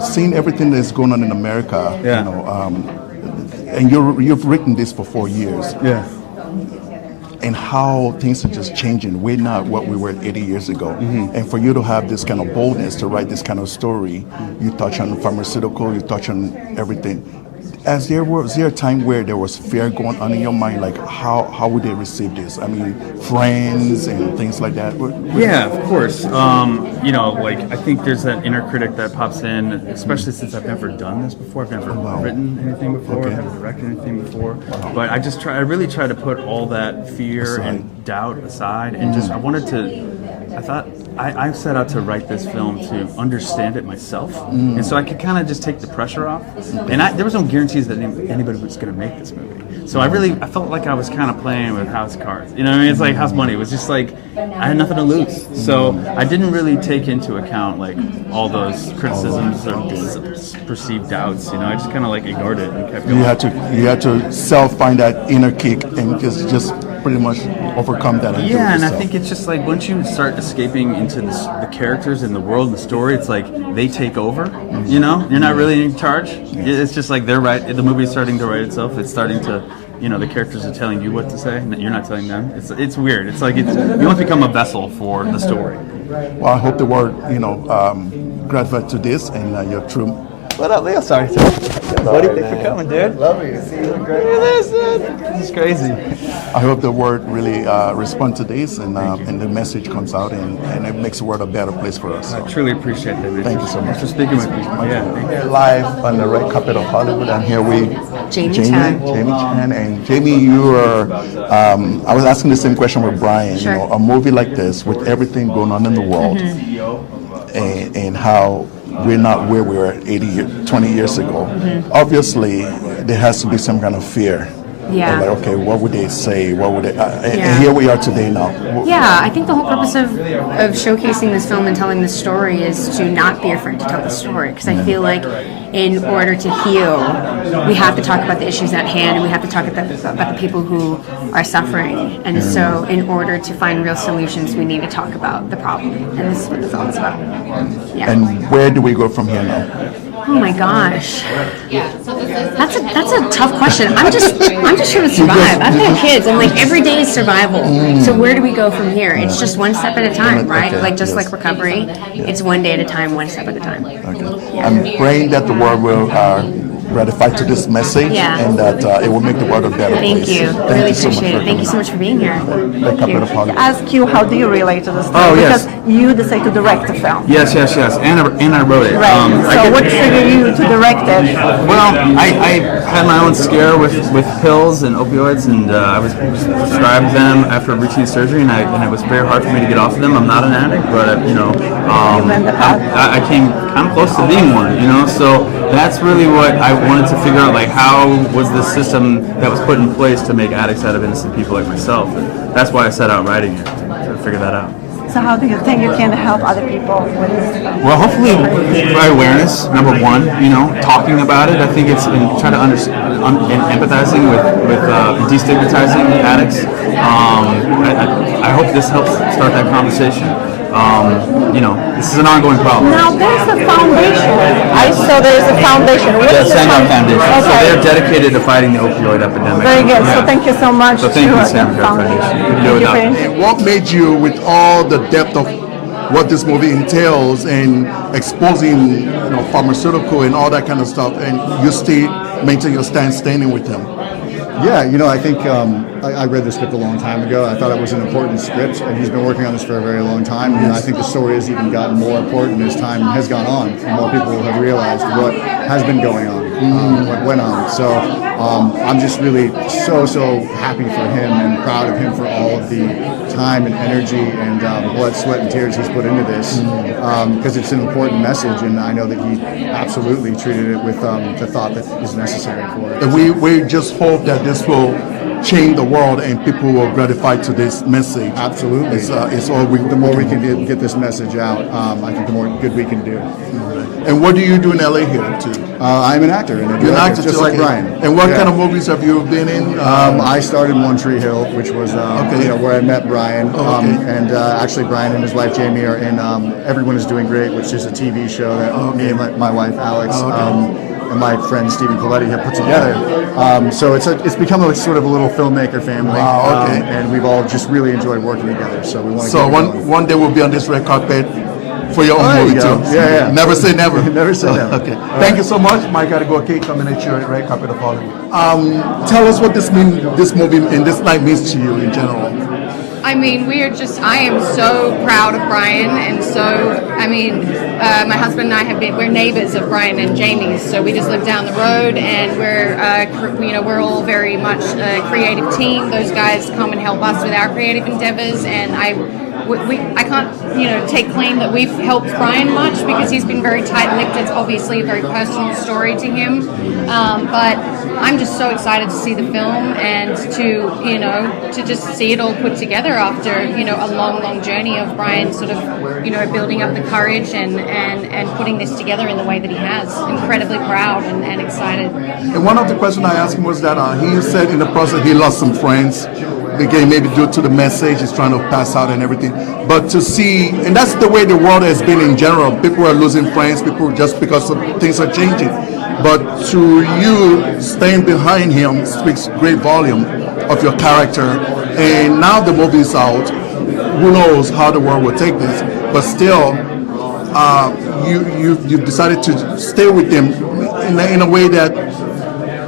Seeing everything that's going on in America, Yeah. And you've written this for 4 years, Yeah. and how things are just changing. We're not what we were 80 years ago. And for you to have this kind of boldness to write this kind of story, you touch on pharmaceutical, you touch on everything. Was there a time where there was fear going on in your mind, like how would they receive this? I mean, friends and things like that. Yeah, of course. I think there's that inner critic that pops in, especially since I've never done this before. I've never written anything before. I've never directed anything before. But I really try to put all that fear and doubt aside, and I set out to write this film to understand it myself, and so I could kind of just take the pressure off. And there was no guarantees that anybody was going to make this movie. So I felt like I was kind of playing with house cards. You know what I mean? It's like house money. It was just like I had nothing to lose. So I didn't really take into account like all those criticisms or perceived doubts. I just kind of like ignored it and kept going. You had to find that inner kick and just pretty much overcome that. Yeah, and I think it's just like once you start escaping into the characters and the world and the story, it's like they take over. You're not really in charge. It's just like the movie's starting to write itself. It's starting to, the characters are telling you what to say, and you're not telling them. It's weird. It's like you want to become a vessel for the story. Well, I hope the world, graduate to this and you're true. What up, Leo? Sorry. Buddy, thanks for coming, dude. Love you. See you. Look great. Look at this, dude. This is crazy. I hope the world really respond to this and the message comes out and it makes the world a better place for us. I truly appreciate that, man. Thank you so much for speaking with me. Yeah. We're live on the red carpet of Hollywood. I'm here with Jamie Chan. And Jamie, you are. I was asking the same question with Bryan. Sure. A movie like this with everything going on in the world, and how we're not where we were 20 years ago. Obviously, there has to be some kind of fear. Yeah. Like, okay, what would they say? What would they? And here we are today now. Yeah, I think the whole purpose of showcasing this film and telling this story is to not be afraid to tell the story. Because I feel like in order to heal, we have to talk about the issues at hand, and we have to talk about the people who are suffering. And so, in order to find real solutions, we need to talk about the problem. And this is what the film is about. Yeah. And where do we go from here now? Oh my gosh, that's a tough question. I'm just trying to survive. I've got kids. I'm like every day is survival. So where do we go from here? It's just one step at a time, right? Like just like recovery, it's one day at a time, one step at a time. Okay. I'm praying that the world will ratify to this message and that it will make the world a better place. Thank you. I really appreciate it. Thank you so much for being here. Thank you. Ask you, how do you relate to the story? Oh, yes. Because you decided to direct the film. Yes. And I wrote it. Right. So what triggered you to direct it? Well, I had my own scare with pills and opioids, and I was prescribed them after routine surgery, and it was very hard for me to get off of them. I'm not an addict, but I came kind of close to being one. So that's really what I wanted to figure out. Like, how was the system that was put in place to make addicts out of innocent people like myself? And that's why I set out writing it, to figure that out. So how do you think you can help other people with this film? Well, hopefully provide awareness, number one, talking about it. I think it's try to understand and empathizing with destigmatizing addicts. I hope this helps start that conversation. This is an ongoing problem. Now there's a foundation. I saw there's a foundation. What The is the Sangha Foundation. Okay. So they're dedicated to fighting the opioid epidemic. Very good. Yeah. So thank you so much So thank to you, the Sangha foundation. Foundation. And what made you, with all the depth of what this movie entails and exposing pharmaceutical and all that kind of stuff, and you still maintain your standing with them? Yeah, I think I read the script a long time ago. I thought it was an important script, and he's been working on this for a very long time. And I think the story has even gotten more important as time has gone on, and more people have realized what has been going on, what went on. So I'm just really so happy for him and proud of him for all of the time and energy and blood, sweat, and tears he's put into this, because it's an important message, and I know that he absolutely treated it with the thought that is necessary for it. And we just hope that this will change the world and people will gratify to this message. Absolutely. It's all we. The more we can get this message out, I think the more good we can do. And what do you do in LA here too? I'm an actor, and You're an actor just too, like okay. Bryan. And what Yeah. kind of movies have you been in? I started One Tree Hill, which was where I met Bryan. And actually, Bryan and his wife Jamie are in Everyone Is Doing Great, which is a TV show that me and my wife Alex and my friend Stephen Coletti have put together. So it's become a sort of a little filmmaker family. Wow, okay. And we've all just really enjoyed working together. So we want to. So one day we'll be on this red carpet for your own movie too. Yeah. Never say never. Never say never. Okay. Thank you so much, Mike Adegoke, coming at your red carpet of Hollywood. Tell us what this movie and this night means to you in general. I mean, I am so proud of Bryan, and my husband and I we're neighbors of Bryan and Jamie's, so we just live down the road, and we're all very much a creative team. Those guys come and help us with our creative endeavors, and I can't, take claim that we've helped Bryan much because he's been very tight-lipped. It's obviously a very personal story to him, but I'm just so excited to see the film and to just see it all put together after, a long journey of Bryan sort of, building up the courage and putting this together in the way that he has. Incredibly proud and excited. And one of the questions I asked him was that he said in the process he lost some friends. Again, maybe due to the message he's trying to pass out and everything. But to see, and that's the way the world has been in general. People are losing friends, people just because things are changing. But to you, staying behind him speaks great volume of your character. And now the movie is out. Who knows how the world will take this? But still, you decided to stay with him in a way that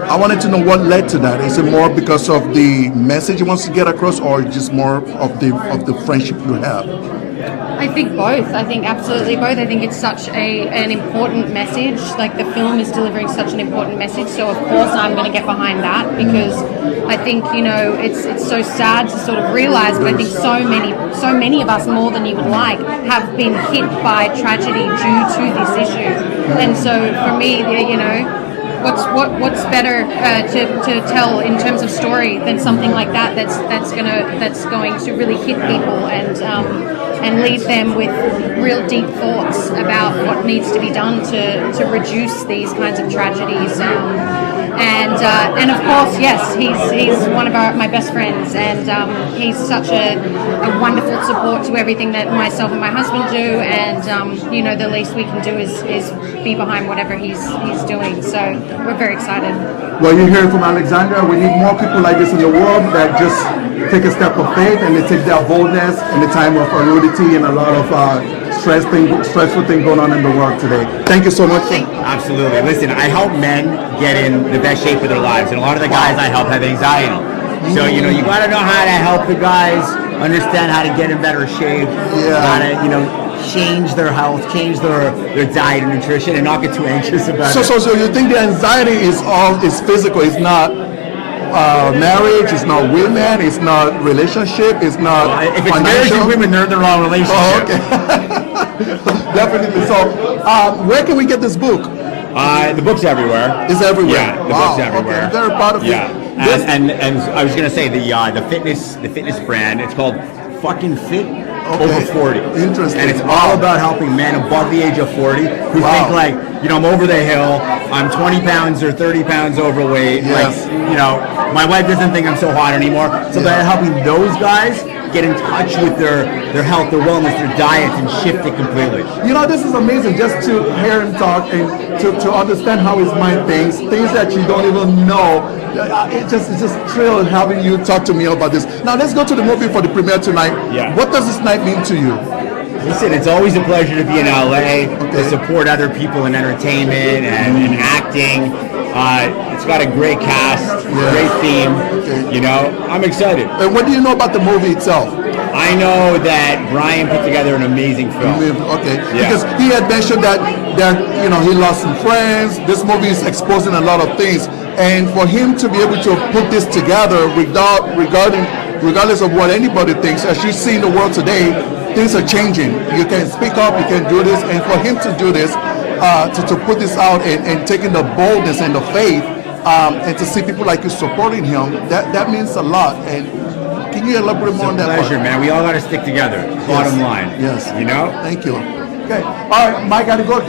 I wanted to know what led to that. Is it more because of the message he wants to get across, or just more of the friendship you have? I think both. I think absolutely both. I think it's such an important message. Like, the film is delivering such an important message. So of course I'm going to get behind that, because I think, it's so sad to sort of realize, but I think so many of us, more than you would like, have been hit by tragedy due to this issue. And so for me, what's better to tell in terms of story than something like that that's going to really hit people and leave them with real deep thoughts about what needs to be done to reduce these kinds of tragedies. And of course, yes, he's one of my best friends, and he's such a wonderful support to everything that myself and my husband do. And the least we can do is be behind whatever he's doing. So we're very excited. Well, you hear it from Alexandra. We need more people like this in the world that just take a step of faith and they take their boldness in the time of nudity and a lot of stressful thing going on in the world today. Thank you so much. Absolutely. Listen, I help men get in the best shape of their lives, and a lot of the guys I help have anxiety. So, you got to know how to help the guys understand how to get in better shape, how to, change their health, change their diet and nutrition, and not get too anxious about it. So you think the anxiety is physical? It's not marriage, it's not women, it's not relationship, it's not if it's financial. marriage and women, they're in the wrong relationship. Oh, okay. Definitely. So, where can we get this book? The book's everywhere. It's everywhere. Yeah, the book's everywhere. Okay, I'm very proud of you. And I was gonna say the fitness brand. It's called Fucking Fit Over 40. Interesting. And it's all about helping men above the age of 40 who think like, I'm over the hill, I'm 20 pounds or 30 pounds overweight. Yes. Like, my wife doesn't think I'm so hot anymore. So by helping those guys get in touch with their health, their wellness, their diet, and shift it completely. This is amazing just to hear him talk and to understand how his mind thinks, things that you don't even know. It's just thrill having you talk to me about this. Now let's go to the movie for the premiere tonight. Yeah. What does this night mean to you? Listen, it's always a pleasure to be in LA, to support other people in entertainment and acting. It's got a great cast, great theme. I'm excited. And what do you know about the movie itself? I know that Bryan put together an amazing film. Okay, Yeah. because he had mentioned that he lost some friends. This movie is exposing a lot of things, and for him to be able to put this together, regardless of what anybody thinks, as you see in the world today, things are changing. You can speak up, you can do this, and for him to do this, to put this out and taking the boldness and the faith and to see people like you supporting him, that means a lot. And can you elaborate more on that? Pleasure, part? man. We all got to stick together. Bottom line. Yes. You know? Thank you. Okay. All right, Mike Adegoke,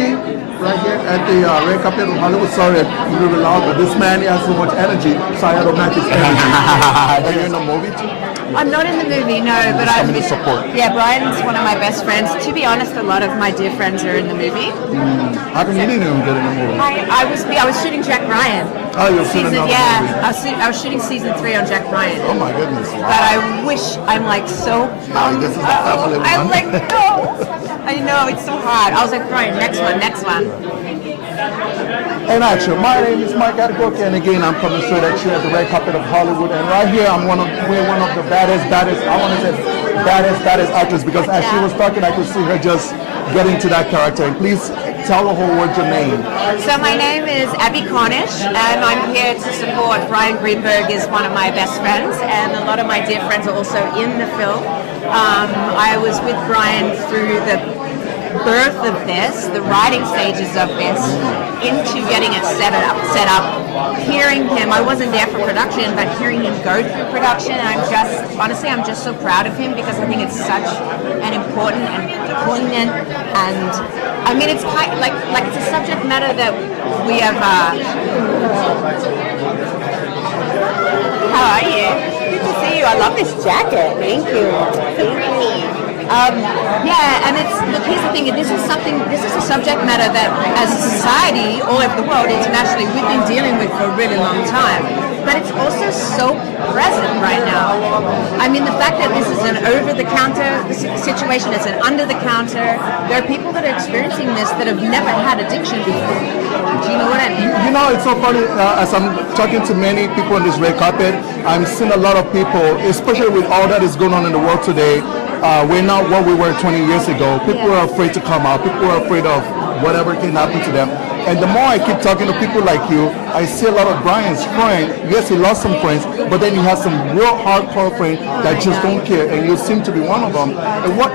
right here at the red carpet of Hollywood. Sorry, I'm a little loud, but this man, he has so much energy, so I had to match his energy. Are you in the movie too? I'm not in the movie, no, but I'm coming to support. Yeah, Brian's one of my best friends. To be honest, a lot of my dear friends are in the movie. How come you didn't even get in the movie? I was shooting Jack Ryan. Oh, you're shooting another movie. I was shooting season 3 on Jack Ryan. Oh my goodness. Wow. But I wish I'm like so. This is the family I'm one. like no. I know it's so hard. I was like, Brian, next one. In action, my name is Mike Adegoke, and again, I'm coming straight at you at the red carpet of Hollywood. And right here, we're one of the baddest, I want to say baddest actors, because as she was talking, I could see her just get into that character. And please tell the whole world your name. So my name is Abbie Cornish, and I'm here to support Bryan Greenberg. Is one of my best friends, and a lot of my dear friends are also in the film. I was with Bryan through the birth of this, the writing stages of this, into getting it set up. Hearing him, I wasn't there for production, but hearing him go through production, I'm just so proud of him, because I think it's such an important and poignant, and I mean it's kind of like it's a subject matter that we have. How are you? Good to see you. I love this jacket. Thank you. So pretty. Yeah, and here's the thing. This is a subject matter that, as a society, all over the world, internationally, we've been dealing with for a really long time. But it's also so present right now. I mean, the fact that this is an over-the-counter situation, it's an under-the-counter. There are people that are experiencing this that have never had addiction before. Do you know what I mean? You know, it's so funny, as I'm talking to many people on this red carpet, I'm seeing a lot of people, especially with all that is going on in the world today, we're not what we were 20 years ago. People are afraid to come out. People are afraid of whatever can happen to them. And the more I keep talking to people like you, I see a lot of Bryan's friends. Yes, he lost some friends, but then he has some real hardcore friends that just don't care, and you seem to be one of them. And what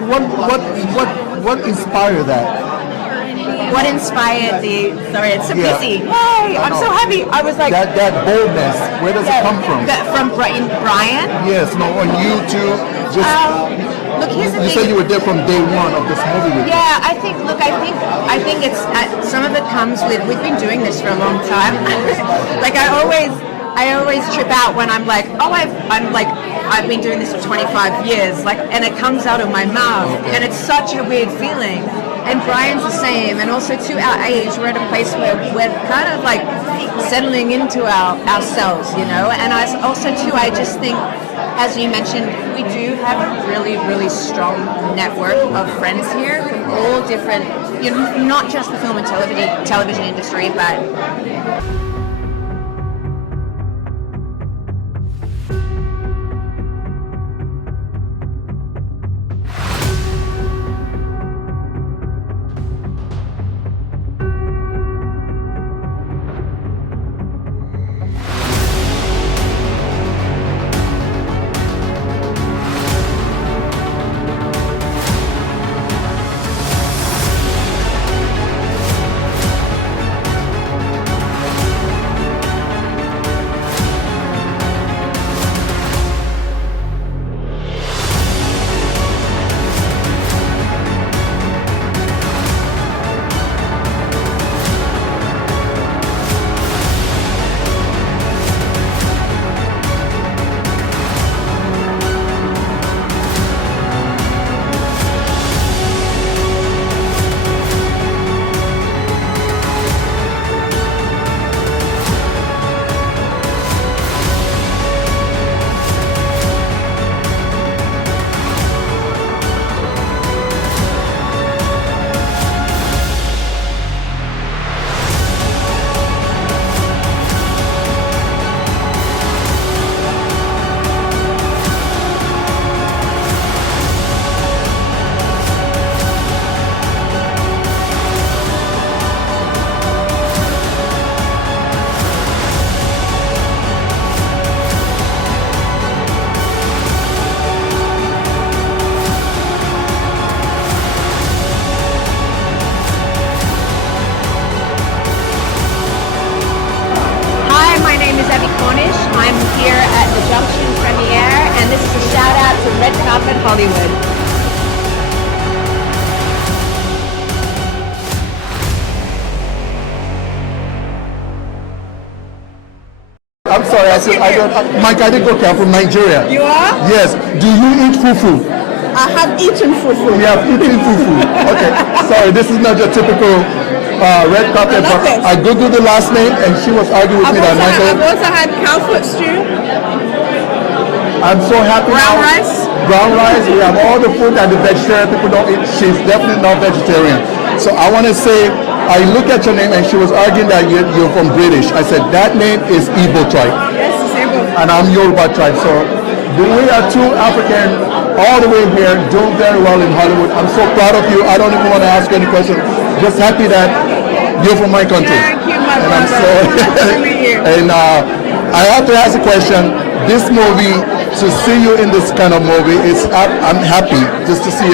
inspired that? What inspired the? Sorry, it's so Yeah. busy. Hey, I'm so happy. I was like That boldness. Where does it come from? From Brian. Yes, no, on you too. Just Look, here's the you thing. said you were there from day one of this movie. With Yeah, I think it's some of it comes with, we've been doing this for a long time. Like I always trip out when I'm like, oh, I've been doing this for 25 years, like, and it comes out of my mouth, and it's such a weird feeling. And Brian's the same, and also to our age, we're at a place where we're kind of like settling into ourselves, you know. And I just think, as you mentioned, we do have a really, really strong network of friends here from all different, you know, not just the film and television industry, but and this is a shout out to Red Carpet Hollywood. I'm sorry, I don't. Mike Adegoke, I'm from Nigeria. You are? Yes. Do you eat fufu? I have eaten fufu. We have eaten fufu. Okay. Sorry, this is not your typical red carpet. I love But it. I googled the last name, and she was arguing with me that I've Michael. also had cow foot stew. I'm so happy Brown now. rice? Brown rice. We have all the food that the vegetarian people don't eat. She's definitely not vegetarian. So I want to say, I look at your name and she was arguing that you're from British. I said, that name is Igbo tribe. Yes, it's able. And I'm Yoruba tribe. So we are two African all the way here doing very well in Hollywood. I'm so proud of you. I don't even want to ask you any questions. Just happy that you're from my country. Thank you, my And I'm brother. so Nice to meet you. And I have to ask a question. This movie, to see you in this kind of movie, I'm happy just to see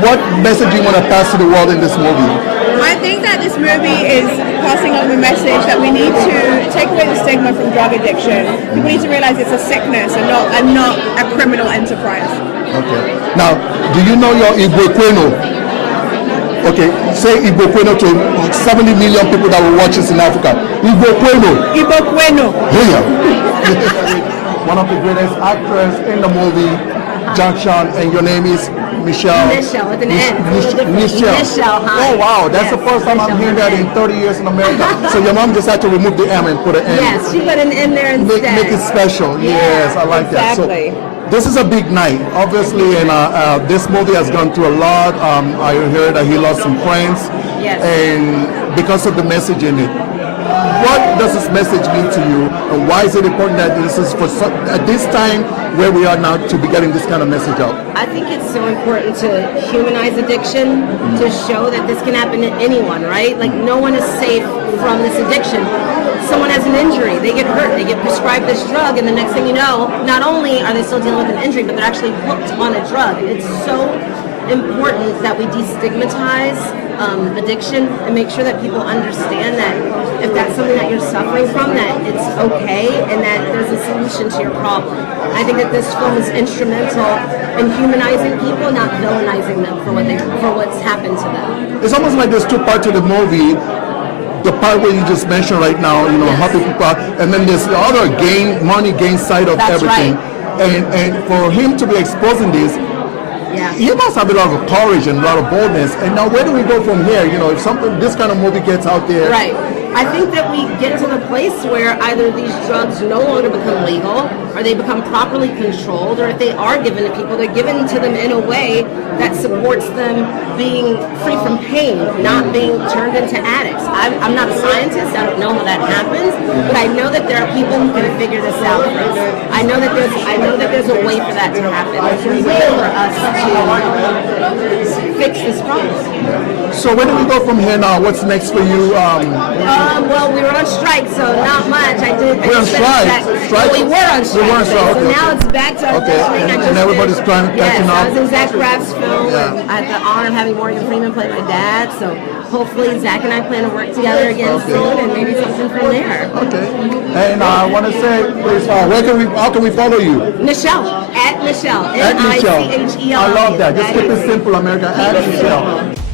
what message you want to pass to the world in this movie. I think that this movie is passing on the message that we need to take away the stigma from drug addiction. People need to realize it's a sickness and not a criminal enterprise. Okay. Now, do you know your Igbo? Okay, say Igbo to 70 million people that will watch this in Africa. Igbo. Ibo Bueno. Here. One of the greatest actors in the movie, Junction, and your name is Nichelle. Nichelle with an N. Nichelle. Nichelle, hi. Oh wow, that's Yes, the first time I'm Nichelle hearing with that an in N. 30 years in America. So your mom just had to remove the M and put an N. Yes, she put an N there instead. Make it special. Yes, I like exactly. that. So this is a big night, obviously, and this movie has gone through a lot. I heard that he lost some friends, Yes. and because of the message in it. What does this message mean to you, and why is it important that this is at this time where we are now to be getting this kind of message out? I think it's so important to humanize addiction, to show that this can happen to anyone, right? Like no one is safe from this addiction. Someone has an injury, they get hurt, they get prescribed this drug, and the next thing you know, not only are they still dealing with an injury, but they're actually hooked on a drug. It's so important that we destigmatize addiction and make sure that people understand that if that's something that you're suffering from, that it's okay and that there's a solution to your problem. I think that this film is instrumental in humanizing people, not villainizing them for what's happened to them. It's almost like there's two parts to the movie. The part where you just mentioned right now, helping people out, and then there's the other money gain side of That's everything. right. And for him to be exposing this, Yeah. he must have a lot of courage and a lot of boldness. And now where do we go from here? If this kind of movie gets out there. Right. I think that we get to the place where either these drugs no longer become legal, or they become properly controlled, or if they are given to people, they're given to them in a way that supports them being free from pain, not being turned into addicts. I'm not a scientist, I don't know how that happens, but I know that there are people who can figure this out for us. I know that there's a way for that to happen. There's a way for us to fix this problem. So where do we go from here now? What's next for you? Well, we were on strike, so not much. We're on strike. Well, we were on strike. We were on strike, So okay. now it's back to auditioning. And everybody's catching Yes, up. I was in Zach Braff's film. Yeah. And I had the honor of having Morgan Freeman play my dad. So hopefully Zach and I plan to work together again soon, and maybe something from there. Okay. And I want to say, please, how can we follow you? Nichelle, at Nichelle, At Nichelle. Nichelle. I love that. Just keep it simple, America. At Keep it Nichelle. simple.